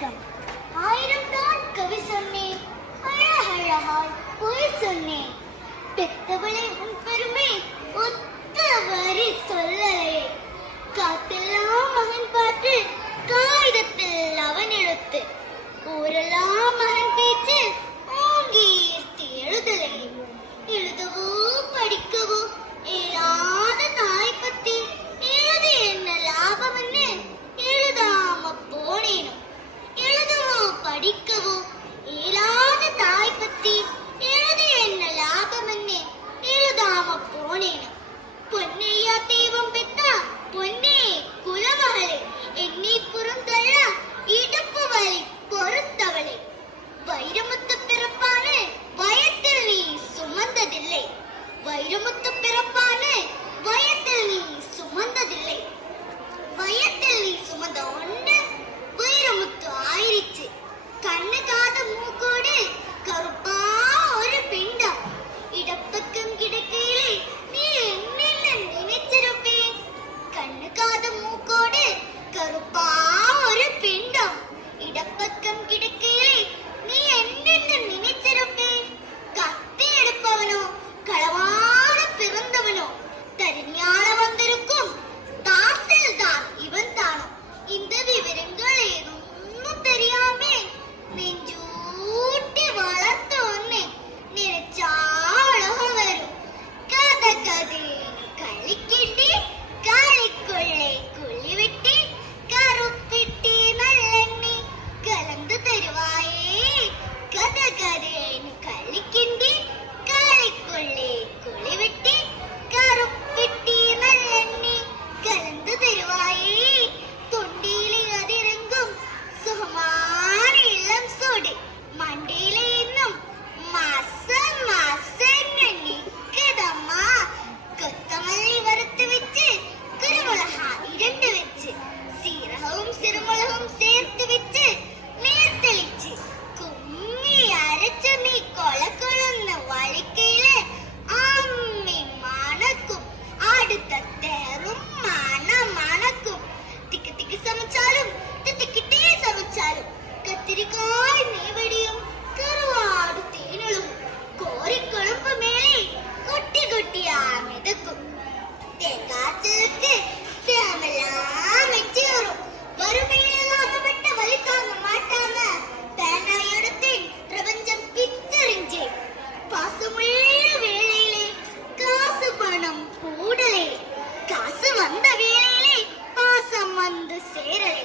வணக்கம். ஆயிரம் தான் கவி சொன்னேன், அழகழகாய் பொய் சொன்னேன். பெத்தவளை உன் பெருமை ஒத்த வரி சொல்லலையே. காத்தெல்லாம் மகன் பாட்டு, காகிதத்தில் அவன் எழுத்து. ஊரெல்லாம் மகன் பேச்சு, ஓங்கி எழுதலையே. எழுதவோ படிக்கவோ ஏறாத தாய் பத்தி எழுதி என்ன லாபம்னு எழுதாம போனேனோ. எழுதவோ படிக்கவோ ஏறாத தாய் பத்தி எழுதி என்ன லாபம்னு எழுதாம போனேனோ. பொன்னையா தெய்வம் பெத்தா பொன்னே குலமகளே, என்னை புறந்தள்ள இடுப்பு வலி பொறுத்தவளே. வைரமுத்து பிறப்பான வயத்தில் நீ சுமந்ததில்லை. வைரமுத்து பிறப்பான வயத்தில் நீ சுமந்ததில்லை. வயத்தில் நீ சுமந்த ஒன்று வைரமுத்து ஆயிருச்சு. கண்ணு காது மூக்கோடு கருப்பா ஒரு பிண்டம். இடப்பக்கம் கிடக்கையிலே நீ என்னென்ன நினைச்சிருப்பேன். கண்ணு காது மூக்கோடு கருப்பா ஒரு பிண்டம். இடப்பக்கம் கிடக்கையிலே நீ என்னென்ன நினைச்சிருப்பேன். கத்தி எடுப்பவனோ களவான பிறந்தவனோ தருணியால வந்திருக்கும் தாசில்தார் இவன் தானோ. இந்த விவரங்கள் ஏதும் தெரியாமே நெஞ்சூட்டி வளர்த்த ஒன்னே நினைச்சா அழகம் வரும். கதை கதை களிக்கிட்டி காலிக்குள்ளே குழி விட்டி கருப்பிட்டி நல்லெண்ணி கலந்து தருவாயே. கதை கதைன்னு களிக்கிண்டி காலிக்குள்ளே குழி விட்டி கருப்பிட்டி நல்லெண்ணி கலந்து தருவாயே. தொண்டியிலே அதிரங்கும் சுகமான இளம் சூடு, மண்டியிலே இன்னும் மாசம் மாசம் நிக்குதம்மா. கொத்தமல்லி வறுத்து வச்சு குருமிளகா 2 வச்சு சீரகமும் சிறுமிளகும் சேர்த்து வச்சு நீர் தெளிச்சு கும்மி அரைச்சு நீ கொல கொழுந்த வலிக்கையில அம்மி மணக்கும். அடுத்த தேரும் மணக்கும். திக்கு திக்கு சமைச்சாலும் திட்டிக்கிட்டே சமைச்சாலும் கத்திரிக்காய் நெய்வடியும் கருவாடு தேனலும் கோரி கொழும்பு மேலே கொட்டி கொட்டியா மிதக்கும். தேங்காய்ச்சலுக்கு தேமெல்லாம் வச்சு வரும். வறுமையிலாம் பட்ட வலி தாங்க மாட்டாம பேனா எடுத்தேன், பிரபஞ்சம் பித்தறிஞ்சேன். பாசமுள்ள வேளையிலே காசு பணம் கூடலே. காசு வந்த வேளையிலே பாசம் வந்து சேரலே.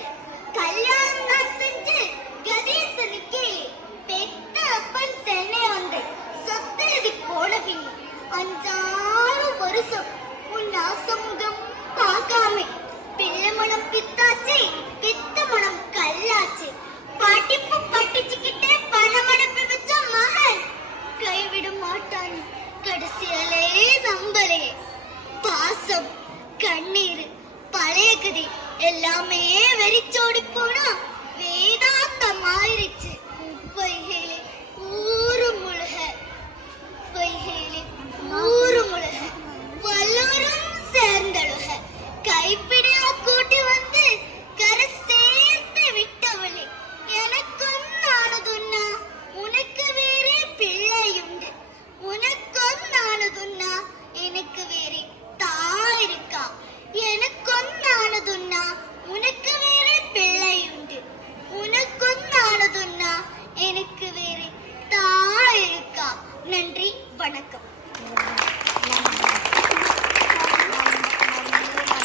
கல்யாணம் தான் செஞ்சு கதியத்து நிக்கையிலே பெத்த அப்பன் சென்னை வந்து சொத்தெழுதி போன பின் 5-6 வருஷம் உன் ஆசமுகம் பார்க்காமே. பிள்ளை மனம் பித்தாச்சு, பித்த மனம் கல்லாச்சு. படிப்பு படிச்சுக்கிட்டே பணம் அனுப்பி வச்ச மகன் கைவிட மாட்டான். கடைசியிலே நம்பலே. பாசம் கண்ணீர் பழைய கதை எல்லாமே வெறிச்சோடி போனா வேதாந்தம் ஆயிருச்சு. வைகையிலே ஊரு முழுக, வைகையிலே ஊரு முழுக வல்லூரும் சேர்ந்தழுக. கைப்பிடியா கூட்டி வந்து கரை சேர்த்து விட்டவளே. எனக்கும் நானதுன்னா உனக்கு வேறே பிள்ளையுண்டு. உனக்கும் நானதுன்னா எனக்கு வேறே தாய் இருக்கா. எனக்கும் நானதுன்னா உனக்கு வேறே பிள்ளையுண்டு. உனக்கும் நானதுன்னா எனக்கு வேறே தாய் இருக்கா. நன்றி, வணக்கம்.